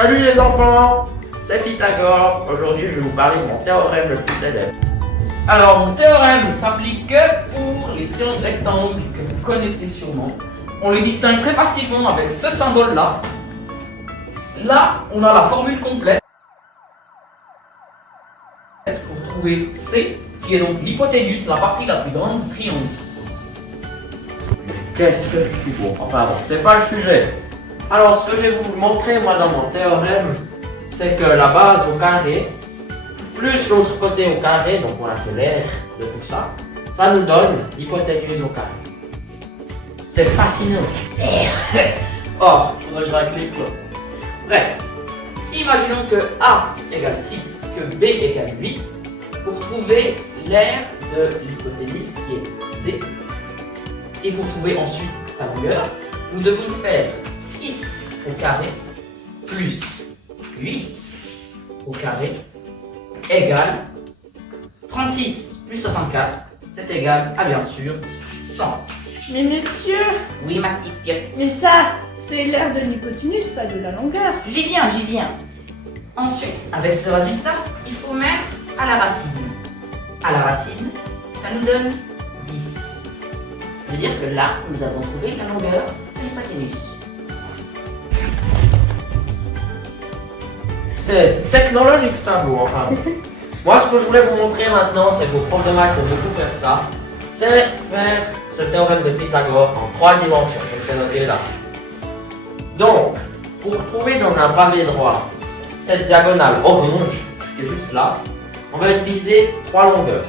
Salut les enfants, c'est Pythagore. Aujourd'hui, je vais vous parler de mon théorème le plus célèbre. Alors, mon théorème s'applique que pour les triangles rectangles que vous connaissez sûrement. On les distingue très facilement avec ce symbole-là. Là, on a la formule complète pour trouver C, qui est donc l'hypoténuse, la partie la plus grande du triangle. Qu'est-ce que je suis bon? Enfin bon, c'est pas le sujet. Alors, ce que je vais vous montrer, moi, dans mon théorème, c'est que la base au carré, plus l'autre côté au carré, donc on a fait l'air de tout ça, ça nous donne l'hypoténuse au carré. C'est fascinant. Oh, il faudrait que je règle là. Bref, si imaginons que A égale 6, que B égale 8, pour trouver l'aire de l'hypoténuse qui est C, et pour trouver ensuite sa longueur, nous devons faire 6 au carré plus 8 au carré égale 36 plus 64, c'est égal à bien sûr 100. Mais monsieur, Oui ma petite pièce. mais ça, c'est l'aire de l'hypoténuse, pas de la longueur. J'y viens. Ensuite, avec ce résultat, il faut mettre à la racine. À la racine, ça nous donne 10. Ça veut dire que là, nous avons trouvé la longueur de l'hypoténuse. C'est technologique ce tableau, enfin. Moi, ce que je voulais vous montrer maintenant, c'est que vos profs de maths savent beaucoup faire ça. C'est faire ce théorème de Pythagore en 3 dimensions, comme c'est noté là. Donc, pour trouver dans un pavé droit cette diagonale orange, qui est juste là, on va utiliser 3 longueurs.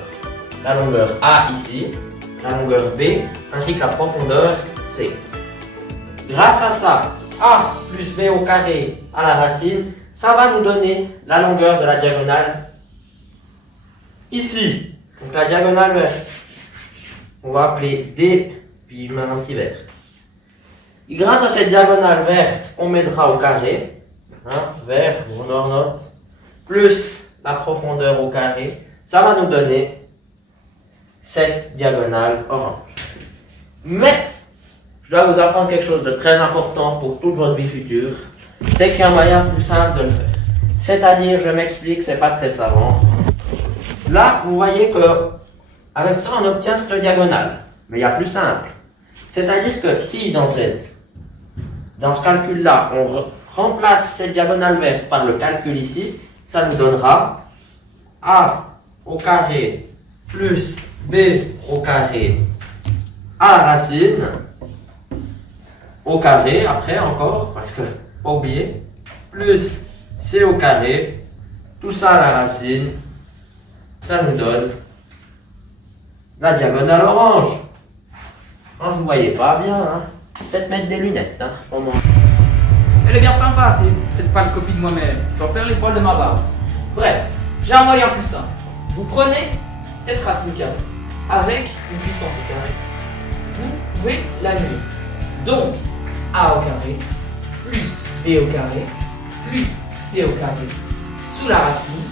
La longueur A ici, la longueur B, ainsi que la profondeur C. Grâce à ça, A plus B au carré à la racine, ça va nous donner la longueur de la diagonale ici. Donc la diagonale verte, on va appeler D, puis même un petit vert. Et grâce à cette diagonale verte, on mettra au carré, vert, on en note, plus la profondeur au carré, ça va nous donner cette diagonale orange. Mais, je dois vous apprendre quelque chose de très important pour toute votre vie future, c'est qu'il y a un moyen plus simple de le faire. C'est-à-dire, je m'explique, c'est pas très savant. Là, vous voyez que, avec ça, on obtient cette diagonale. Mais il y a plus simple. C'est-à-dire que si, dans ce calcul-là, on remplace cette diagonale verte par le calcul ici, ça nous donnera A au carré plus B au carré à la racine au carré, après encore, parce que, pas oublier, plus C au carré, tout ça à la racine, ça nous donne la diagonale orange. Quand vous ne voyez pas bien, peut-être mettre des lunettes. Elle est bien sympa, cette pâle copie de moi-même. J'en perds les poils de ma barbe. Bref, j'ai un moyen plus simple. Vous prenez cette racine carrée avec une puissance au carré. Vous pouvez l'annuler. Donc, A au carré plus B au carré plus C au carré sous la racine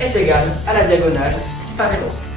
est égal à la diagonale qui paraît droite.